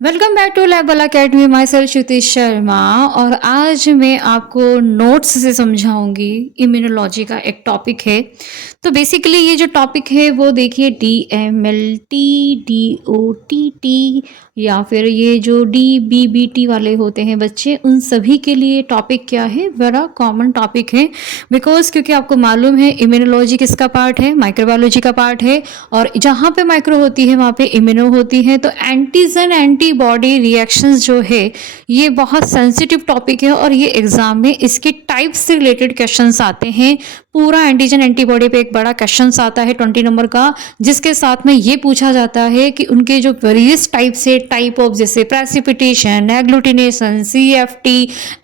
Welcome back to lab academy. Myself Shruti Sharma. और आज मैं आपको नोट्स से समझाऊंगी इम्यूनोलॉजी का एक टॉपिक है। तो बेसिकली ये जो टॉपिक है वो देखिए DMLT, DOTT या फिर ये जो DBBT वाले होते हैं बच्चे, उन सभी के लिए टॉपिक क्या है, बड़ा कॉमन टॉपिक है। बिकॉज क्योंकि आपको मालूम है इम्यूनोलॉजी किसका पार्ट है, माइक्रोबायोलॉजी का पार्ट है। और जहाँ पे माइक्रो होती है वहाँ पे इम्यूनो होती है। तो एंटीजन एंटीबॉडी रिएक्शंस जो है ये बहुत सेंसिटिव टॉपिक है और ये एग्जाम में इसके टाइप से रिलेटेड क्वेश्चंस आते हैं। पूरा एंटीजन एंटीबॉडी पे एक बड़ा क्वेश्चन आता है 20 नंबर का, जिसके साथ में ये पूछा जाता है कि उनके जो वेरियस टाइप से टाइप ऑफ जैसे प्रेसिपिटेशन, एग्लूटिनेशन, CFT,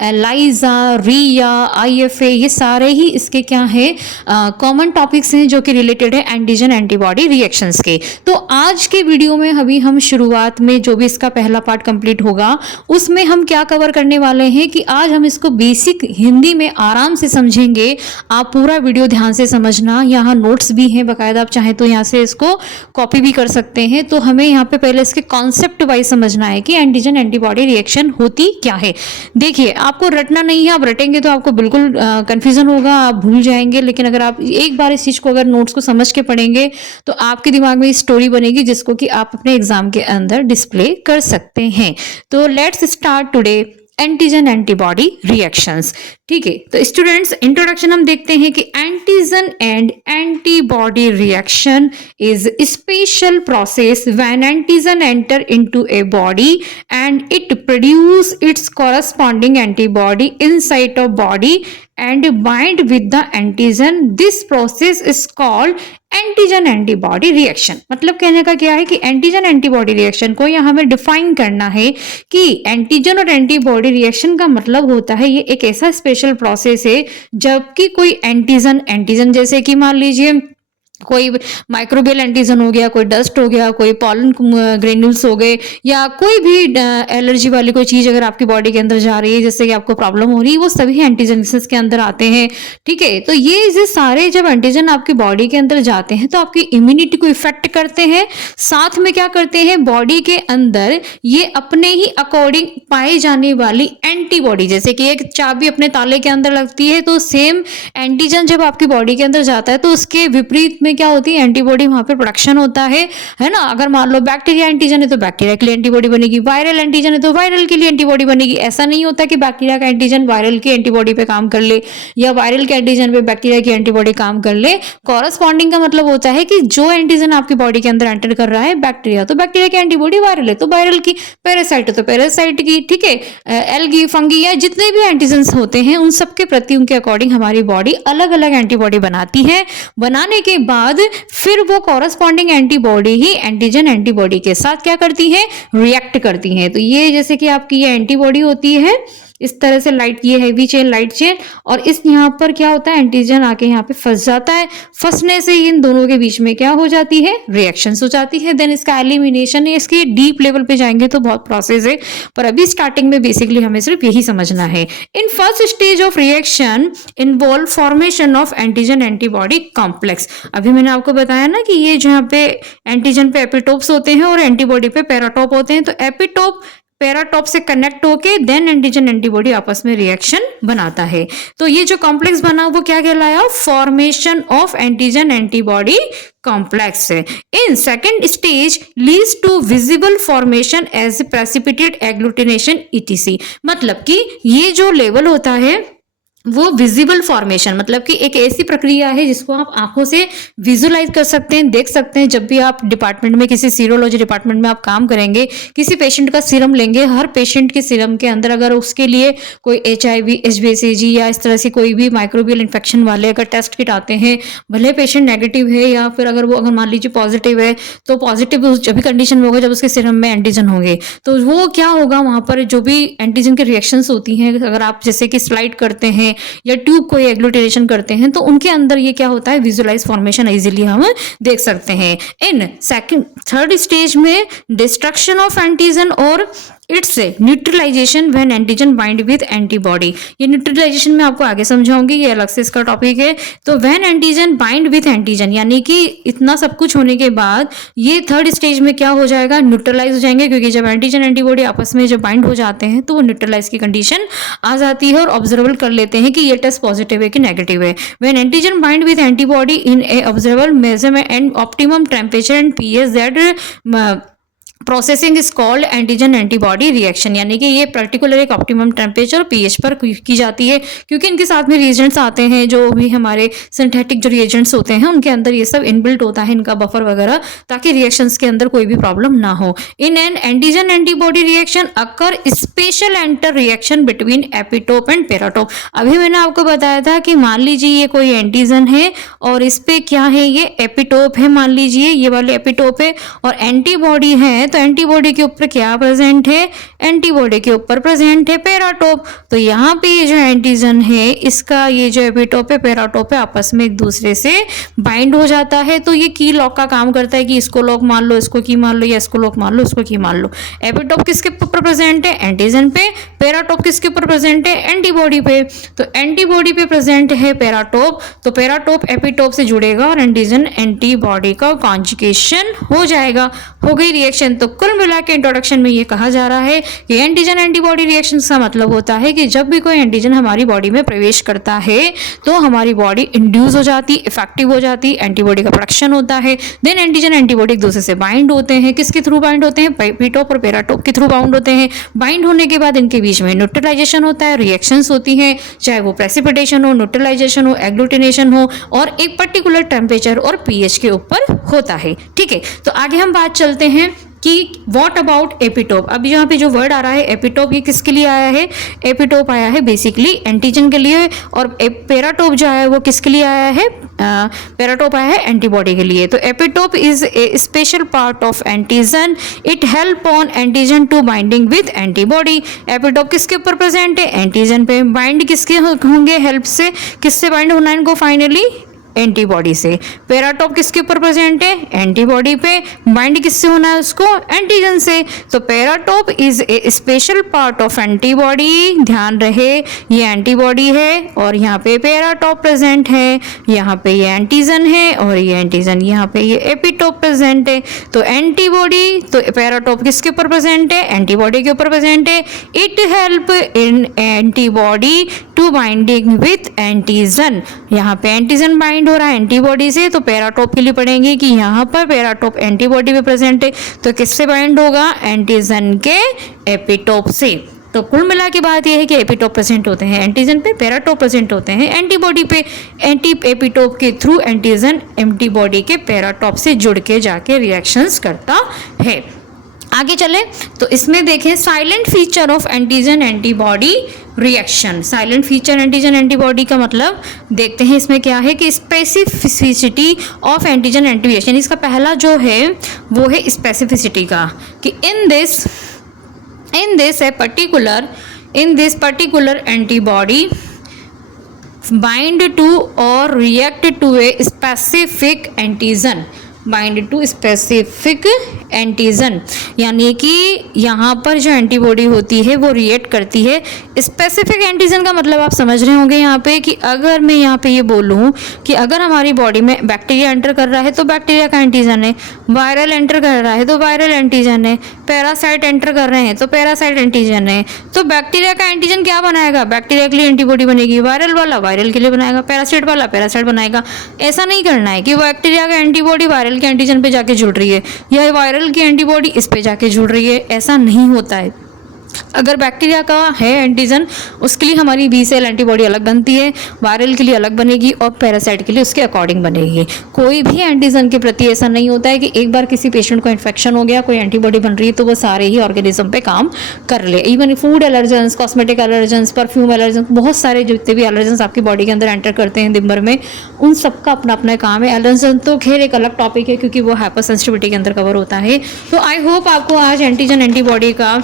एलाइजा, रिया, IFA, ये सारे ही इसके क्या है कॉमन टॉपिक्स हैं जो कि रिलेटेड है एंटीजन एंटीबॉडी रिएक्शंस के। तो आज के वीडियो में अभी हम शुरुआत में जो भी इसका पहला पार्ट कंप्लीट होगा उसमें हम क्या कवर करने वाले हैं कि आज हम इसको बेसिक हिंदी में आराम से समझेंगे। आप पूरा वीडियो ध्यान से समझना, यहाँ नोट्स भी हैं बाकायदा, आप चाहें तो यहाँ से इसको कॉपी भी कर सकते हैं। तो हमें यहाँ पे पहले इसके कॉन्सेप्ट वाइज समझना है कि एंटीजन एंटीबॉडी रिएक्शन होती क्या है। देखिए, आपको रटना नहीं है, आप रटेंगे तो आपको बिल्कुल कंफ्यूजन होगा, आप भूल जाएंगे। लेकिन अगर आप एक बार इस चीज को अगर नोट्स को समझ के पढ़ेंगे तो आपके दिमाग में स्टोरी बनेगी जिसको कि आप अपने एग्जाम के अंदर डिस्प्ले कर सकते हैं। तो let's start today antigen antibody reactions. ठीक है, तो स्टूडेंट्स इंट्रोडक्शन हम देखते हैं कि antigen and antibody reaction is special process when antigen enter into a body and it produce it's corresponding antibody inside of body and bind with the antigen. This process is called antigen antibody reaction. मतलब कहने का क्या है कि antigen antibody reaction को यहाँ हमें define करना है कि एंटीजन और एंटीबॉडी रिएक्शन का मतलब होता है ये एक ऐसा स्पेशल प्रोसेस है जबकि कोई एंटीजन जैसे कि मान लीजिए कोई माइक्रोबियल एंटीजन हो गया, कोई डस्ट हो गया, कोई पॉलन ग्रेन्यूल्स हो गए, या कोई भी एलर्जी वाली कोई चीज अगर आपकी बॉडी के अंदर जा रही है जैसे कि आपको प्रॉब्लम हो रही है, वो सभी एंटीजन के अंदर आते हैं। ठीक है, तो ये सारे जब एंटीजन आपकी बॉडी के अंदर जाते हैं तो आपकी इम्यूनिटी को इफेक्ट करते हैं। साथ में क्या करते हैं, बॉडी के अंदर ये अपने ही अकॉर्डिंग पाए जाने वाली एंटीबॉडी, जैसे कि एक चाबी अपने ताले के अंदर लगती है, तो सेम एंटीजन जब आपकी बॉडी के अंदर जाता है तो उसके विपरीत में क्या होती है, एंटीबॉडी वहां पे प्रोडक्शन होता है ना। अगर मान लो बैक्टीरिया एंटीजन है तो बैक्टीरिया के लिए एंटीबॉडी बनेगी, वायरल एंटीजन है तो वायरल के लिए एंटीबॉडी बनेगी। ऐसा नहीं होता कि बैक्टीरिया का एंटीजन वायरल की एंटीबॉडी पे काम कर ले या वायरल के एंटीजन पे बैक्टीरिया की एंटीबॉडी काम कर ले। कॉरस्पॉन्डिंग का मतलब होता है कि जो एंटीजन आपकी बॉडी के अंदर एंटर कर रहा है बैक्टीरिया, तो बैक्टीरिया की एंटीबॉडी वायरल है तो वायरल की, पैरासाइट है तो पैरासाइट की। ठीक है, एल्गी, फंगी या जितने भी एंटीजन होते हैं उन सबके प्रति उनके अकॉर्डिंग हमारी बॉडी अलग अलग एंटीबॉडी बनाती है। बनाने के बाद फिर वो कॉरस्पॉन्डिंग एंटीबॉडी ही एंटीजन एंटीबॉडी के साथ क्या करती है, रिएक्ट करती हैं। तो ये जैसे कि आपकी ये एंटीबॉडी होती है इस तरह से, लाइट, ये हैवी चेन, लाइट चेन, और इस यहाँ पर क्या होता है, एंटीजन आके यहाँ पे फंस जाता है। फंसने से इन दोनों के बीच में क्या हो जाती है, रिएक्शंस हो जाती है। देन इसका एलिमिनेशन है। इसके डीप लेवल पे जाएंगे तो बहुत प्रोसेस है, पर अभी स्टार्टिंग में बेसिकली हमें सिर्फ यही समझना है। In first stage of reaction involve formation of antigen antibody complex. अभी मैंने आपको बताया ना कि ये जहाँ पे एंटीजन पे एपिटोप्स होते हैं और एंटीबॉडी पे पैराटोप होते हैं, तो एपिटोप पैराटॉप से कनेक्ट होके देन एंटीजन एंटीबॉडी आपस में रिएक्शन बनाता है। तो ये जो कॉम्प्लेक्स बना वो क्या कहलाया, formation of antigen antibody complex है। In second stage leads to visible formation as precipitate agglutination ETC। मतलब कि ये जो लेवल होता है वो विजिबल फॉर्मेशन, मतलब कि एक ऐसी प्रक्रिया है जिसको आप आंखों से विजुलाइज कर सकते हैं, देख सकते हैं। जब भी आप डिपार्टमेंट में, किसी सीरोलॉजी डिपार्टमेंट में आप काम करेंगे, किसी पेशेंट का सीरम लेंगे, हर पेशेंट के सीरम के अंदर अगर उसके लिए कोई HIV, HBsAg या इस तरह से कोई भी माइक्रोबियल इन्फेक्शन वाले अगर टेस्ट किट आते हैं, भले पेशेंट नेगेटिव है या फिर अगर वो अगर मान लीजिए पॉजिटिव है, तो पॉजिटिव जब भी कंडीशन में होगा जब उसके सीरम में एंटीजन होंगे तो वो क्या होगा, वहां पर जो भी एंटीजन की रिएक्शंस होती हैं, अगर आप जैसे कि स्लाइड करते हैं या ट्यूब को एग्लूटिनेशन करते हैं तो उनके अंदर ये क्या होता है, विजुअलाइज फॉर्मेशन इजीली हम देख सकते हैं। इन सेकंड थर्ड स्टेज में डिस्ट्रक्शन ऑफ एंटीजन और its neutralization when antigen bind with antibody. ये न्यूट्रलाइजेशन मैं आपको आगे समझाऊंगी, ये अलग से इसका टॉपिक है। तो when antigen bind with antigen, यानी कि इतना सब कुछ होने के बाद ये थर्ड स्टेज में क्या हो जाएगा, न्यूट्रलाइज हो जाएंगे, क्योंकि जब एंटीजन एंटीबॉडी आपस में जब बाइंड हो जाते हैं तो वो न्यूट्रलाइज की कंडीशन आ जाती है और ऑब्जर्वर कर लेते हैं कि ये टेस्ट पॉजिटिव है कि नेगेटिव है। When antigen bind with antibody in a observer measurement and optimum temperature and pH that processing is called antigen antibody reaction, यानी कि ये पर्टिकुलर एक ऑप्टिमम टेम्परेचर पीएच पर की जाती है, क्योंकि इनके साथ में रिएजेंट्स आते हैं, जो भी हमारे सिंथेटिक जो रिएजेंट्स होते हैं उनके अंदर ये सब इनबिल्ट होता है, इनका बफर वगैरह, ताकि रिएक्शंस के अंदर कोई भी प्रॉब्लम ना हो। In an antigen antibody reaction occur special enter reaction between epitope and paratope. अभी मैंने आपको बताया था कि मान लीजिए ये कोई एंटीजन है और इस पे क्या है, ये एपिटोप है, मान लीजिए ये वाले एपिटोप है, और एंटीबॉडी है, तो एंटीबॉडी के ऊपर क्या प्रेजेंट है, एंटीबॉडी के ऊपर प्रेजेंट है पेराटोप। तो यहाँ पे ये जो एंटीजन है इसका ये जो एपिटोप है पेराटोप है आपस में एक दूसरे से बाइंड हो जाता है। तो ये की लॉक का काम करता है कि इसको लॉक मान लो, इसको की मान लो, या इसको लॉक मान लो, इसको की मान लो। एपिटोप किसके ऊपर प्रेजेंट है, एंटीजन पे। पेराटोप किसके ऊपर प्रेजेंट है, एंटीबॉडी पे। तो एंटीबॉडी पे प्रेजेंट है पेराटोप, तो पेराटोप एपिटोप से जुड़ेगा और एंटीजन एंटीबॉडी का कॉन्जुगेशन हो जाएगा। हो गई रिएक्शन। तो कुल मिला के इंट्रोडक्शन में ये कहा जा रहा है कि एंटीजन एंटीबॉडी रिएक्शन का मतलब होता है कि जब भी कोई एंटीजन हमारी बॉडी में प्रवेश करता है तो हमारी बॉडी इंड्यूस हो जाती, इफेक्टिव हो जाती, एंटीबॉडी का प्रोडक्शन होता है। देन एंटीजन एंटीबॉडी एक दूसरे से बाइंड होते हैं। किसके थ्रू बाइंड होते हैं, एपिटोप और पेराटोप के थ्रू बाउंड होते हैं। बाइंड होने के बाद इनके बीच में न्यूट्रलाइजेशन होता है, रिएक्शंस होती हैं, चाहे वो प्रेसिपिटेशन हो, न्यूट्रलाइजेशन हो, एग्लूटिनेशन हो, और एक पर्टिकुलर टेम्परेचर और पीएच के ऊपर होता है। ठीक है, तो आगे हम बात चलते हैं कि व्हाट अबाउट एपिटोप। अब यहाँ पे जो वर्ड आ रहा है एपिटोप, ये किसके लिए आया है, एपिटोप आया है बेसिकली एंटीजन के लिए, और पेराटोप जो है वो किसके लिए आया है, पेराटोप आया है एंटीबॉडी के लिए। तो epitope is a special part of antigen, it help on antigen to binding with antibody. Epitope किसके ऊपर प्रेजेंट है, एंटीजन पे। बाइंड किसके होंगे, हेल्प से, किससे बाइंड होना है इनको फाइनली, एंटीबॉडी से। पेराटोप किसके ऊपर प्रेजेंट है, एंटीबॉडी पे। बाइंड किससे होना है उसको, एंटीजन से। तो paratope is a special part of antibody, ध्यान रहे ये एंटीबॉडी है और यहाँ पे पेराटोप प्रेजेंट है, यहाँ पे ये एंटीजन है और ये एंटीजन, यहाँ पे ये एपिटोप प्रेजेंट है। तो एंटीबॉडी, तो पेराटोप किसके ऊपर प्रेजेंट है, एंटीबॉडी के ऊपर प्रेजेंट है। It help in antibody to binding with antigen, यहाँ पे एंटीजन बाइंड हो रहा है एंटीबॉडी से, तो पेराटोप के लिए पढ़ेंगे कि यहाँ पर पेराटोप एंटीबॉडी पे प्रेजेंट है, तो किससे बाइंड होगा, एंटीजन के एपिटोप से। तो कुल मिला के बात यह है कि एपिटोप प्रेजेंट होते हैं एंटीजन पे, पेराटोप प्रेजेंट होते हैं एंटीबॉडी पे। एंटी एपिटोप के थ्रू एंटीजन एंटीबॉडी के पेराटोप से जुड़ के जाके रिएक्शंस करता है। आगे चले तो इसमें देखें silent feature of antigen antibody reaction. Silent feature antigen antibody का मतलब देखते हैं इसमें क्या है कि specificity of antigen anti reaction. इसका पहला जो है वो है स्पेसिफिसिटी का, कि in this particular antibody bind to और react to a specific antigen, bind to specific antigen, यानी कि यहाँ पर जो एंटीबॉडी होती है वो रिएक्ट करती है स्पेसिफिक एंटीजन का मतलब आप समझ रहे होंगे यहाँ पे कि अगर मैं यहाँ पे ये बोलूँ कि अगर हमारी बॉडी में बैक्टीरिया एंटर कर रहा है तो बैक्टीरिया का एंटीजन है, वायरल एंटर कर रहा है तो वायरल एंटीजन है, पैरासाइट एंटर कर रहे हैं तो पैरासाइट एंटीजन है। तो बैक्टीरिया का एंटीजन क्या बनाएगा, बैक्टीरिया के लिए एंटीबॉडी बनेगी, वायरल वाला वायरल के लिए बनाएगा, पैरासाइट वाला पैरासाइट बनाएगा। ऐसा नहीं करना है कि बैक्टीरिया का एंटीबॉडी वायरल के एंटीजन पे जाके जुड़ रही है या वायरल की एंटीबॉडी इस पे जाके जुड़ रही है, ऐसा नहीं होता है। अगर बैक्टीरिया का है एंटीजन उसके लिए हमारी बी सेल एंटीबॉडी अलग बनती है, वायरल के लिए अलग बनेगी और पैरासाइट के लिए उसके अकॉर्डिंग बनेगी। कोई भी एंटीजन के प्रति ऐसा नहीं होता है कि एक बार किसी पेशेंट को इन्फेक्शन हो गया, कोई एंटीबॉडी बन रही है तो वो सारे ही ऑर्गेनिज्म पे काम कर ले। Even food allergens, cosmetic allergens, perfume allergens, बहुत सारे जितने भी एलर्जेंस आपकी बॉडी के अंदर एंटर करते हैं दिन भर में, उन सबका अपना अपना काम है। एलर्जन तो खैर एक अलग टॉपिक है क्योंकि वो हाइपर सेंसिटिविटी के अंदर कवर होता है। तो आई होप आपको आज एंटीजन एंटीबॉडी का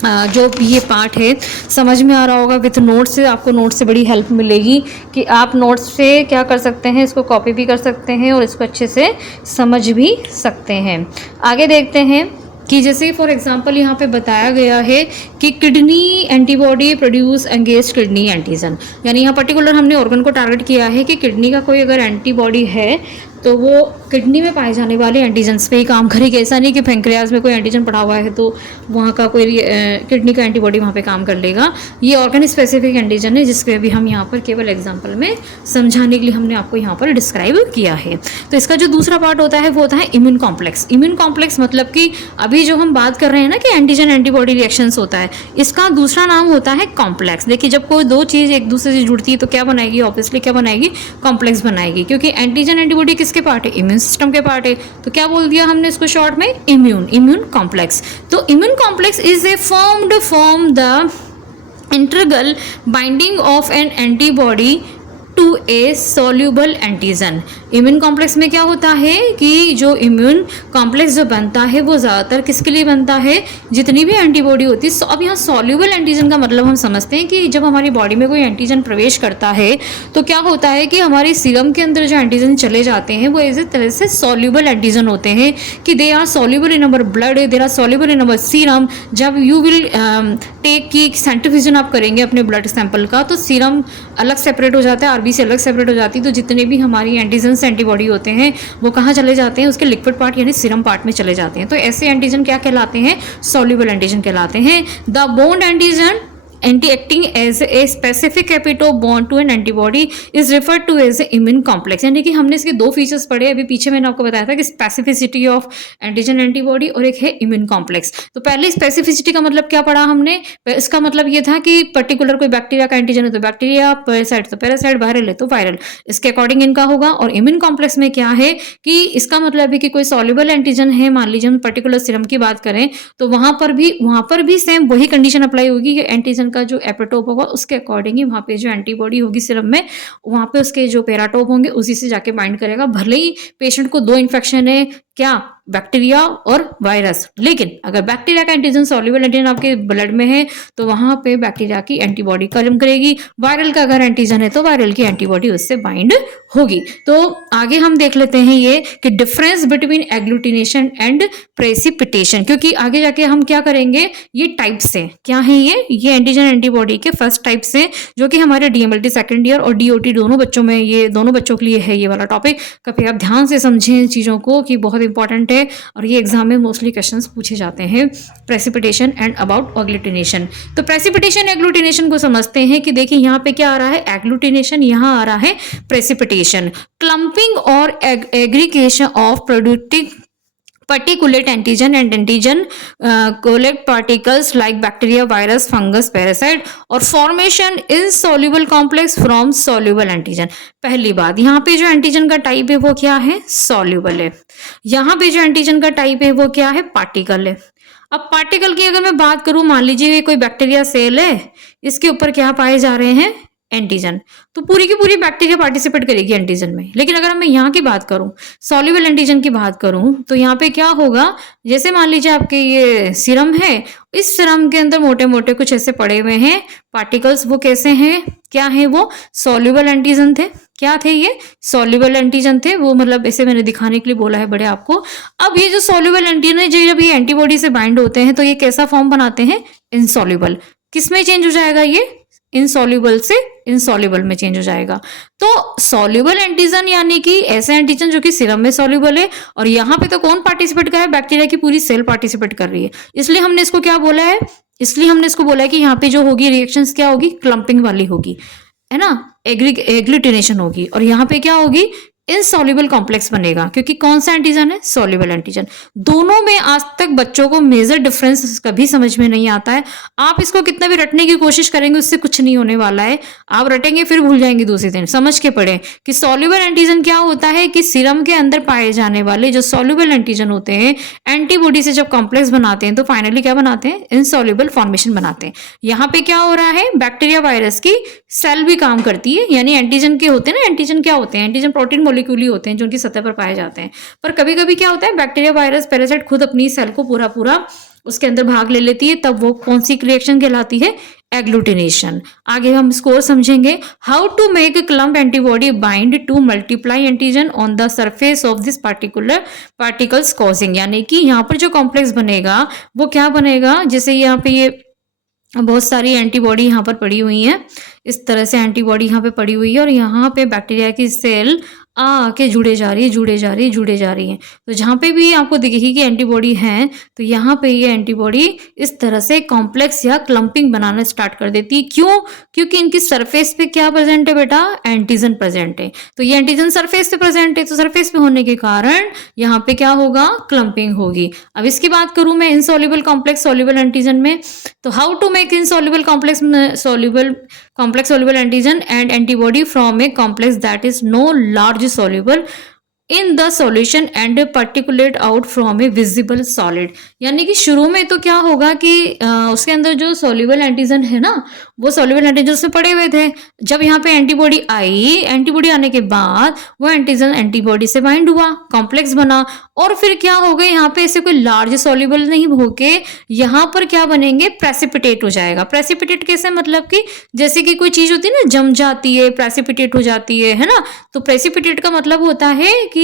जो ये पार्ट है समझ में आ रहा होगा। विथ नोट्स से आपको नोट्स से बड़ी हेल्प मिलेगी कि आप नोट्स से क्या कर सकते हैं, इसको कॉपी भी कर सकते हैं और इसको अच्छे से समझ भी सकते हैं। आगे देखते हैं कि जैसे फॉर एग्जांपल यहाँ पे बताया गया है कि kidney antibody produce against kidney antigen, यानी यहाँ पर्टिकुलर हमने ऑर्गन को टारगेट किया है कि किडनी का कोई अगर एंटीबॉडी है तो वो किडनी में पाए जाने वाले एंटीजन्स पे ही काम करेगी। ऐसा नहीं कि पेंक्रियाज में कोई एंटीजन पड़ा हुआ है तो वहाँ का कोई किडनी का एंटीबॉडी वहाँ पे काम कर लेगा। ये ऑर्गन स्पेसिफिक एंटीजन है जिसके अभी हम यहाँ पर केवल एग्जांपल में समझाने के लिए हमने आपको यहाँ पर डिस्क्राइब किया है। तो इसका जो दूसरा पार्ट होता है वो होता है इम्यून कॉम्प्लेक्स। इम्यून कॉम्प्लेक्स मतलब कि अभी जो हम बात कर रहे हैं ना कि एंटीजन एंटीबॉडी रिएक्शंस होता है, इसका दूसरा नाम होता है कॉम्प्लेक्स। देखिए जब कोई दो चीज़ एक दूसरे से जुड़ती है तो क्या बनाएगी, ऑब्वियसली क्या बनाएगी, कॉम्प्लेक्स बनाएगी, क्योंकि एंटीजन एंटीबॉडी किसके पार्ट है, इम्यून सिस्टम के पार्ट है। तो क्या बोल दिया हमने इसको शॉर्ट में, इम्यून कॉम्प्लेक्स। तो immune complex is a formed from the integral binding of an antibody to a soluble antigen. Immune complex में क्या होता है कि जो इम्यून कॉम्प्लेक्स जो बनता है वो ज़्यादातर किसके लिए बनता है, जितनी भी एंटीबॉडी होती है। अब यहाँ सॉल्यूबल एंटीजन का मतलब हम समझते हैं कि जब हमारी बॉडी में कोई एंटीजन प्रवेश करता है तो क्या होता है कि हमारी सीरम के अंदर जो एंटीजन चले जाते हैं वो इस तरह से सॉल्यूबल एंटीजन होते हैं कि they are soluble in our blood, they are soluble in our serum. जब यू विल टेक की सेंट्रीफ्यूजन आप करेंगे अपने ब्लड सैंपल का तो सीरम अलग सेपरेट हो जाता है, आरबी से अलग सेपरेट हो जाती है। तो जितने भी हमारी एंटीजन्स एंटीबॉडी होते हैं वो कहाँ चले जाते हैं, उसके लिक्विड पार्ट यानी सीरम पार्ट में चले जाते हैं। तो ऐसे एंटीजन क्या कहलाते हैं, सॉल्यूबल एंटीजन कहलाते हैं। The bond antigen acting as a specific epitope bond to an antibody is referred to as immune complex। यानी कि हमने इसके दो फीचर्स पढ़े अभी पीछे, मैंने आपको बताया था कि स्पेसिफिसिटी ऑफ एंटीजन एंटीबॉडी और एक है इम्यून कॉम्प्लेक्स। तो पहले स्पेसिफिसिटी का मतलब क्या पढ़ा हमने, इसका मतलब ये था कि पर्टिकुलर कोई बैक्टीरिया का एंटीजन है तो बैक्टीरिया, पैरासाइट तो पैरासाइट, वायरल है तो वायरल, इसके अकॉर्डिंग इनका होगा। और इम्यून कॉम्प्लेक्स में क्या है कि इसका मतलब है कि कोई सॉल्युबल एंटीजन है, मान लीजिए हम पर्टिकुलर सीरम की बात करें तो वहां पर भी सेम वही कंडीशन अप्लाई होगी कि एंटीजन का जो एपिटोप होगा उसके अकॉर्डिंग ही वहां पे जो एंटीबॉडी होगी सीरम में, वहां पे उसके जो पेराटोप होंगे उसी से जाके बाइंड करेगा। भले ही पेशेंट को दो इन्फेक्शन है, क्या, बैक्टीरिया और वायरस, लेकिन अगर बैक्टीरिया का एंटीजन सॉल्युबल एंटीजन आपके ब्लड में है तो वहां पे बैक्टीरिया की एंटीबॉडी काम करेगी। वायरल का अगर एंटीजन है तो वायरल की एंटीबॉडी उससे बाइंड होगी। तो आगे हम देख लेते हैं ये कि difference between agglutination and precipitation, क्योंकि आगे जाके हम क्या करेंगे, ये टाइप्स है, क्या है ये एंटीजन एंटीबॉडी के फर्स्ट टाइप से, जो कि हमारे डीएमएलटी सेकंड ईयर और डीओटी दोनों बच्चों में, ये दोनों बच्चों के लिए है ये वाला टॉपिक। कभी आप ध्यान से समझें इन चीजों को कि बहुत इंपॉर्टेंट है और ये एग्जाम में मोस्टली क्वेश्चंस पूछे जाते हैं, प्रेसिपिटेशन एंड अबाउट एग्लूटिनेशन। तो प्रेसिपिटेशन एग्लूटिनेशन को समझते हैं कि देखिए यहाँ पे क्या आ रहा है, एग्लूटिनेशन, यहाँ आ रहा है प्रेसिपिटेशन। क्लंपिंग और aggregation of producing particulate antigen and antigen collect particles like bacteria, virus, fungus, parasite और formation insoluble complex from soluble antigen। पहली बात, यहाँ पे जो एंटीजन का टाइप है वो क्या है, सॉल्युबल है। यहाँ पे जो एंटीजन का टाइप है वो क्या है, पार्टिकल है। अब पार्टिकल की अगर मैं बात करूं, मान लीजिए कोई बैक्टीरिया सेल है, इसके ऊपर क्या पाए जा रहे हैं, एंटीजन, तो पूरी की पूरी बैक्टीरिया पार्टिसिपेट करेगी एंटीजन में। लेकिन अगर मैं यहाँ की बात करूं, सॉल्युबल एंटीजन की बात करूं, तो यहाँ पे क्या होगा, जैसे मान लीजिए आपके ये सीरम है, इस सीरम के अंदर मोटे मोटे कुछ ऐसे पड़े हुए हैं पार्टिकल्स, वो कैसे हैं, क्या है वो, सॉल्युबल एंटीजन थे। क्या थे ये, सॉल्युबल एंटीजन थे। वो मतलब ऐसे मैंने दिखाने के लिए बोला है बड़े आपको। अब ये जो सॉल्युबल एंटीजन है, जब ये एंटीबॉडी से बाइंड होते हैं तो ये कैसा फॉर्म बनाते हैं, इनसॉल्युबल। किस में चेंज हो जाएगा ये, इनसॉल्युबल से इनसॉल्युबल में चेंज हो जाएगा। तो सॉल्युबल एंटीजन यानी कि ऐसे एंटीजन जो कि सीरम में सॉल्युबल है, और यहाँ पे तो कौन पार्टिसिपेट कर रहा है, बैक्टीरिया की पूरी सेल पार्टिसिपेट कर रही है। इसलिए हमने इसको क्या बोला है, इसलिए हमने इसको बोला है कि यहाँ पे जो होगी रिएक्शंस क्या होगी, क्लंपिंग वाली होगी, है ना, एग्लूटिनेशन होगी। और यहाँ पे क्या होगी, इनसॉल्युबल कॉम्प्लेक्स बनेगा, क्योंकि कौन सा एंटीजन है, सॉल्युबल एंटीजन। दोनों में आज तक बच्चों को मेजर डिफरेंस कभी समझ में नहीं आता है। आप इसको कितना भी रटने की कोशिश करेंगे उससे कुछ नहीं होने वाला है। आप रटेंगे फिर भूल जाएंगे दूसरे दिन। समझ के पढ़ें कि सॉल्युबल एंटीजन क्या होता है, कि सीरम के अंदर पाए जाने वाले जो सॉल्युबल एंटीजन होते हैं, एंटीबॉडी से जब कॉम्प्लेक्स बनाते हैं तो फाइनली क्या बनाते हैं, इनसॉल्युबल फॉर्मेशन बनाते हैं। यहाँ पे क्या हो रहा है, बैक्टीरिया वायरस की सेल भी काम करती है, यानी एंटीजन के होते हैं ना, एंटीजन क्या होते हैं, एंटीजन प्रोटीन मॉलिक्यूल होते हैं जो उनकी सतह पर पाए जाते हैं। पर कभी कभी क्या होता है, बैक्टीरिया, वायरस, पैरासाइट खुद अपनी सेल को पूरा उसके अंदर भाग ले लेती है, तब वो कौन सी रिएक्शन कहलाती है, एग्लूटिनेशन। आगे हम स्कोर समझेंगे। How to make clump antibody bind to multiply antigen on the surface of this particular particles causing, यानी कि यहाँ पर जो कॉम्प्लेक्स बनेगा वो क्या बनेगा, जैसे यहाँ पे ये बहुत सारी एंटीबॉडी यहाँ पर पड़ी हुई हैं, इस तरह से एंटीबॉडी यहाँ पे पड़ी हुई है और यहाँ पे बैक्टीरिया की सेल आके जुड़े जा रही है, जुड़े जा रही है, जुड़े जा रही है। तो जहाँ पे भी आपको दिखेगी कि एंटीबॉडी है, तो यहाँ पे ये एंटीबॉडी इस तरह से कॉम्प्लेक्स या क्लम्पिंग बनाना स्टार्ट कर देती है। क्यों? क्योंकि इनकी सरफेस पे क्या प्रेजेंट है बेटा? एंटीजन प्रेजेंट है। तो ये एंटीजन सरफेस पे प्रेजेंट है, तो सरफेस पे होने के कारण यहाँ पे क्या होगा? क्लम्पिंग होगी। अब इसकी बात करूं मैं इनसॉल्युबल कॉम्प्लेक्स सॉल्युबल एंटीजन में, तो how to make insoluble complex soluble antigen and antibody from a complex that is no large soluble in the solution and particulate out from a visible solid। यानी कि शुरू में तो क्या होगा कि उसके अंदर जो soluble एंटीजन है ना, वो soluble एंटीजन से पड़े हुए थे। जब यहाँ पे एंटीबॉडी आई, एंटीबॉडी आने के बाद वो एंटीजन एंटीबॉडी से बाइंड हुआ, कॉम्प्लेक्स बना, और फिर क्या हो गया, यहाँ पे ऐसे कोई लार्ज सॉल्युबल नहीं होके यहाँ पर क्या बनेंगे? प्रेसिपिटेट हो जाएगा। प्रेसिपिटेट कैसे? मतलब कि जैसे कि कोई चीज होती है ना, जम जाती है, प्रेसिपिटेट हो जाती है ना। तो प्रेसिपिटेट का मतलब होता है कि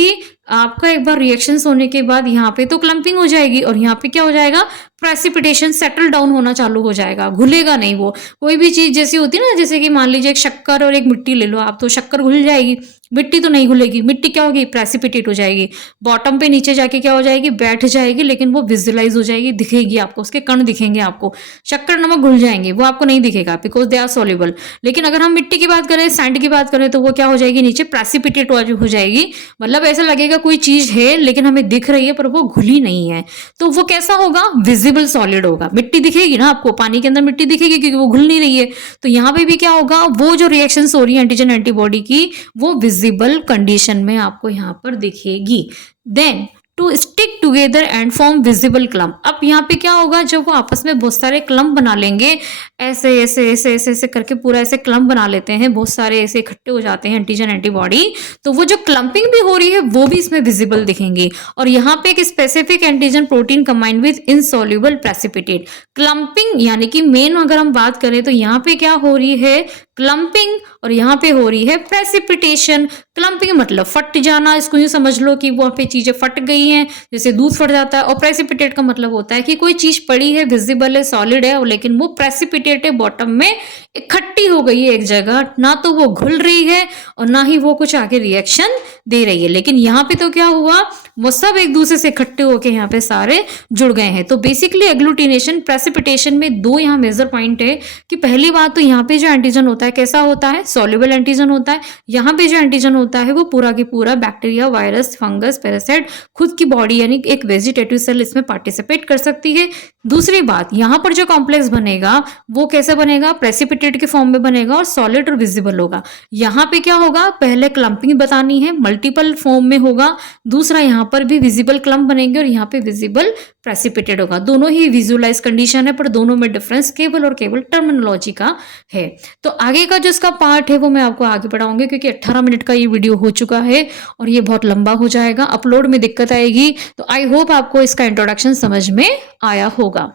आपका एक बार रिएक्शंस होने के बाद यहाँ पे तो क्लम्पिंग हो जाएगी और यहाँ पे क्या हो जाएगा? प्रेसिपिटेशन, सेटल डाउन होना चालू हो जाएगा, घुलेगा नहीं। वो कोई भी चीज जैसी होती है ना, जैसे कि मान लीजिए एक शक्कर और एक मिट्टी ले लो आप, तो शक्कर घुल जाएगी, मिट्टी तो नहीं घुलेगी। मिट्टी क्या होगी? प्रेसिपिटेट हो जाएगी, बॉटम पे नीचे जाके क्या हो जाएगी? बैठ जाएगी, लेकिन वो विजुअलाइज हो जाएगी, दिखेगी आपको, उसके कण दिखेंगे आपको। शक्कर नमक घुल जाएंगे, वो आपको नहीं दिखेगा बिकॉज दे आर सॉल्युबल। लेकिन अगर हम मिट्टी की बात करें, सैंड की बात करें, तो वो क्या हो जाएगी? नीचे प्रेसिपिटेट हो जाएगी। मतलब ऐसा लगेगा कोई चीज है लेकिन हमें दिख रही है पर वो घुली नहीं है। तो वो कैसा होगा? विजिबल सॉलिड होगा। मिट्टी दिखेगी ना आपको, पानी के अंदर मिट्टी दिखेगी क्योंकि वो घुल नहीं रही है। तो यहाँ पे भी क्या होगा? वो जो रिएक्शंस हो रही है एंटीजन एंटीबॉडी की, वो विजिबल कंडीशन में आपको यहाँ पर दिखेगी। Then to stick together and form visible clump. अब यहाँ पे क्या होगा? जब वो आपस में बहुत सारे क्लम्प बना लेंगे, ऐसे ऐसे ऐसे ऐसे ऐसे करके पूरा ऐसे क्लम्प बना लेते हैं, बहुत सारे ऐसे इकट्ठे हो जाते हैं एंटीजन एंटीबॉडी, तो वो जो क्लम्पिंग भी हो रही है वो भी इसमें विजिबल दिखेंगी। और यहाँ पे एक specific antigen protein combined with insoluble precipitate. Clumping यानी कि मेन अगर हम बात करें तो यहाँ पे क्या हो रही है? क्लम्पिंग, और यहाँ पे हो रही है प्रेसिपिटेशन। क्लम्पिंग मतलब फट जाना, इसको यूं समझ लो कि वहां पे चीजें फट गई हैं, जैसे दूध फट जाता है। और प्रेसिपिटेट का मतलब होता है कि कोई चीज पड़ी है, विजिबल है, सॉलिड है, लेकिन वो प्रेसिपिटेट है, बॉटम में इकट्ठी हो गई है एक जगह, ना तो वो घुल रही है और ना ही वो कुछ आगे रिएक्शन दे रही है। लेकिन यहाँ पे तो क्या हुआ? वो सब एक दूसरे से इकट्ठे होके यहाँ पे सारे जुड़ गए हैं। तो बेसिकली एग्लूटिनेशन प्रेसिपिटेशन में दो यहाँ मेजर पॉइंट है कि पहली बात तो यहाँ पे जो एंटीजन होता है कैसा होता है? सॉल्युबल एंटीजन होता है। यहाँ पे जो एंटीजन होता है वो पूरा की पूरा बैक्टीरिया, वायरस, फंगस, पैरासाइट, खुद की बॉडी यानी एक वेजिटेटिव सेल इसमें पार्टिसिपेट कर सकती है। दूसरी बात, यहाँ पर जो कॉम्प्लेक्स बनेगा वो कैसे बनेगा? प्रेसिपिटेट के फॉर्म में बनेगा और सॉलिड और विजिबल होगा। यहाँ पे क्या होगा? पहले क्लम्पिंग बतानी है, मल्टीपल फॉर्म में होगा। दूसरा यहाँ पर भी विजिबल क्लम्प बनेंगे और यहाँ पे विजिबल प्रेसिपिटेट होगा। दोनों ही विजुअलाइज कंडीशन है, पर दोनों में डिफरेंस केवल और केवल टर्मिनोलॉजी का है। तो आगे का जो इसका पार्ट है वो मैं आपको आगे पढ़ाऊंगी, क्योंकि 18 मिनट का ये वीडियो हो चुका है और ये बहुत लंबा हो जाएगा, अपलोड में दिक्कत आएगी। तो आई होप आपको इसका इंट्रोडक्शन समझ में आया होगा।